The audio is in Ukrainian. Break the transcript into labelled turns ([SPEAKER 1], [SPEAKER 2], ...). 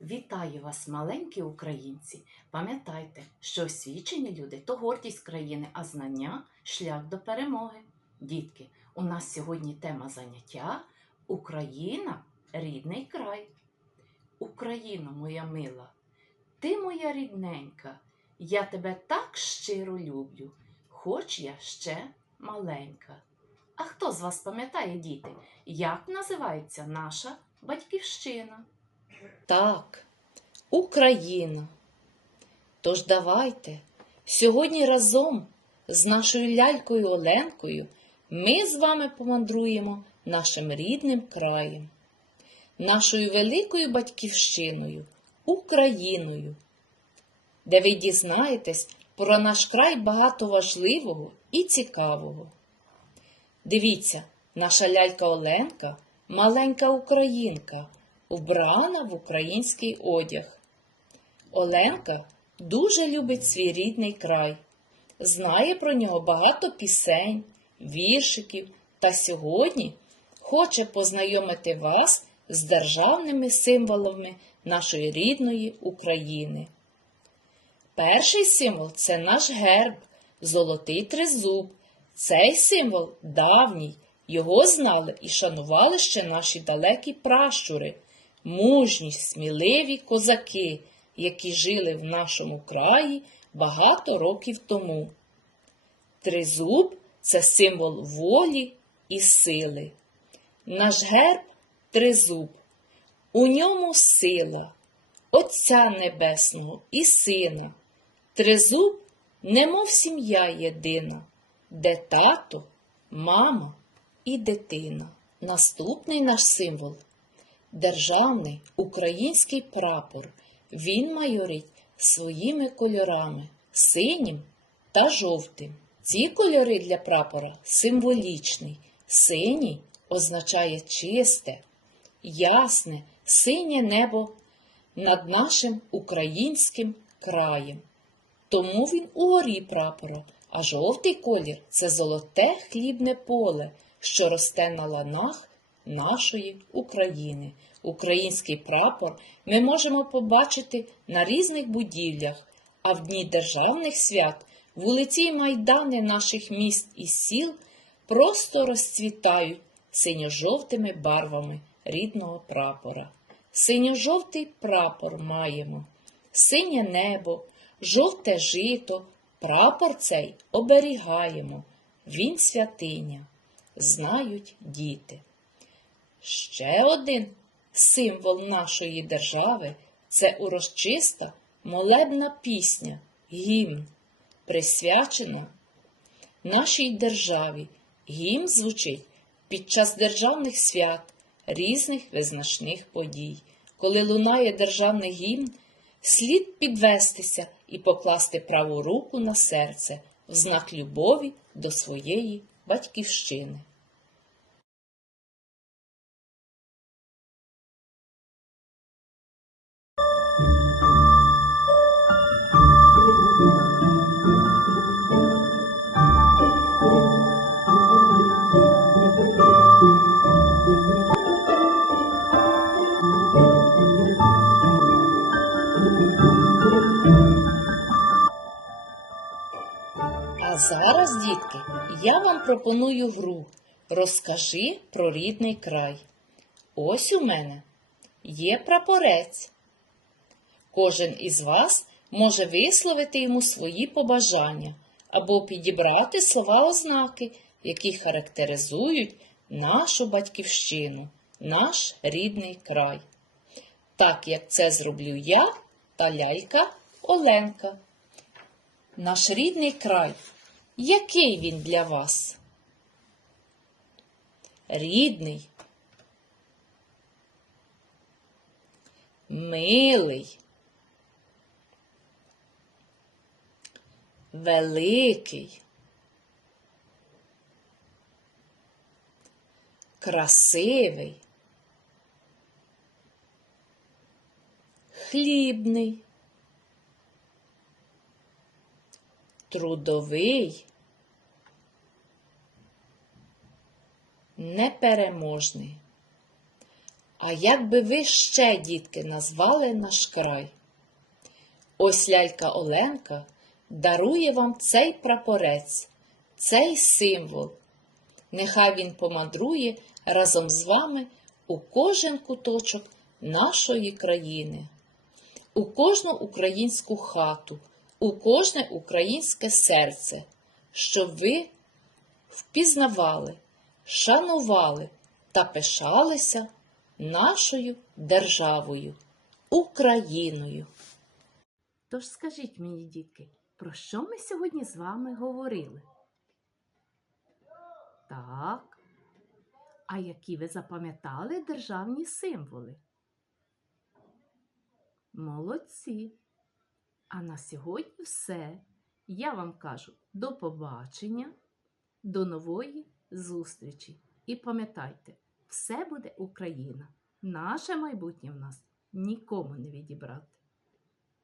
[SPEAKER 1] Вітаю вас, маленькі українці! Пам'ятайте, що освічені люди то гордість країни, а знання шлях до перемоги. Дітки, у нас сьогодні тема заняття Україна рідний край. Україно, моя мила, ти моя рідненька, я тебе так щиро люблю, хоч я ще маленька. А хто з вас пам'ятає, діти, як називається наша батьківщина?
[SPEAKER 2] Так, Україна. Тож давайте сьогодні разом з нашою лялькою Оленкою ми з вами помандруємо нашим рідним краєм, нашою великою батьківщиною, Україною, де ви дізнаєтесь про наш край багато важливого і цікавого. Дивіться, наша лялька Оленка маленька українка, вбрана в український одяг. Оленка дуже любить свій рідний край, знає про нього багато пісень, віршиків та сьогодні хоче познайомити вас з державними символами нашої рідної України. Перший символ це наш герб, золотий тризуб. Цей символ давній, його знали і шанували ще наші далекі пращури, мужні, сміливі козаки, які жили в нашому краї багато років тому. Тризуб це символ волі і сили. Наш герб тризуб. У ньому сила Отця Небесного і Сина. Тризуб, немов сім'я єдина, де тато, мама і дитина. Наступний наш символ державний український прапор. Він майорить своїми кольорами синім та жовтим. Ці кольори для прапора символічний. Синій означає чисте, ясне, синє небо над нашим українським краєм. Тому він угорі прапора, а жовтий колір це золоте хлібне поле, що росте на ланах нашої України. Український прапор ми можемо побачити на різних будівлях, а в дні державних свят вулиці й майдани наших міст і сіл просто розцвітають синьо-жовтими барвами рідного прапора. Синьо-жовтий прапор маємо, синє небо, жовте жито, прапор цей оберігаємо, він святиня, знають діти. Ще один символ нашої держави це урочиста молебна пісня, гімн, присвячена нашій державі. Гімн звучить під час державних свят, різних визначних подій. Коли лунає державний гімн, слід підвестися і покласти праву руку на серце в знак любові до своєї батьківщини. Зараз, дітки, я вам пропоную гру. Розкажи про рідний край. Ось у мене є прапорець. Кожен із вас може висловити йому свої побажання або підібрати слова ознаки, які характеризують нашу батьківщину, наш рідний край. Так як це зроблю я та лялька Оленка. Наш рідний край. Який він для вас? Рідний. Милий. Великий. Красивий. Хлібний. Трудовий, непереможний. А як би ви ще, дітки, назвали наш край? Ось лялька Оленка дарує вам цей прапорець, цей символ. Нехай він помандрує разом з вами у кожен куточок нашої країни, у кожну українську хату, у кожне українське серце, щоб ви впізнавали, шанували та пишалися нашою державою, Україною.
[SPEAKER 1] Тож скажіть мені, дітки, про що ми сьогодні з вами говорили? Так. А які ви запам'ятали державні символи? Молодці. А на сьогодні все. Я вам кажу до побачення, до нової зустрічі. І пам'ятайте, все буде Україна. Наше майбутнє в нас нікому не відібрати.